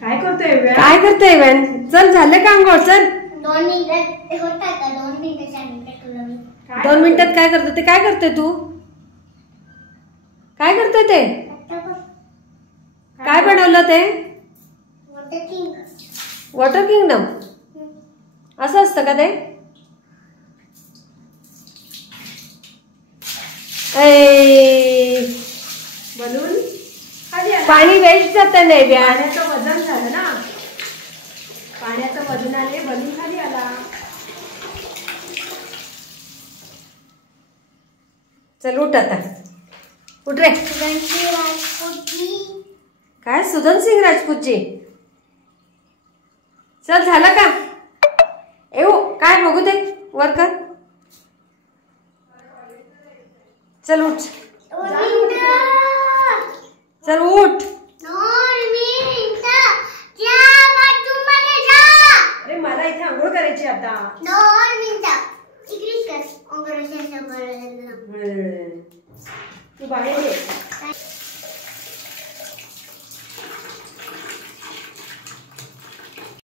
काय करतोय व्यान? काय करतोय व्यान? चल झालं का अंघोळ? चल 2 मिनिटात होता का? 2 मिनिटं 4 मिनिटं तुला मी 2 मिनिटात काय करतो ते? काय करतोय तू? काय करतोय ते? काय बनवलं ते? वॉटर किंगडम असं असतं का ते? बलून पाणी वेस्ट जात नाही. पाण्याचं वजन झालं ना, पाण्याचं वजनाने बलून खाली आला. चल उठ आता, उठ रे. काय सुदन सिंग राजपूतची? चल झालं का? काय बघू दे वर कर. चल उठ, चल उठ. अरे मला इथे आंघोळ करायची आता. 2 मिनिटं तू बाहेर ये.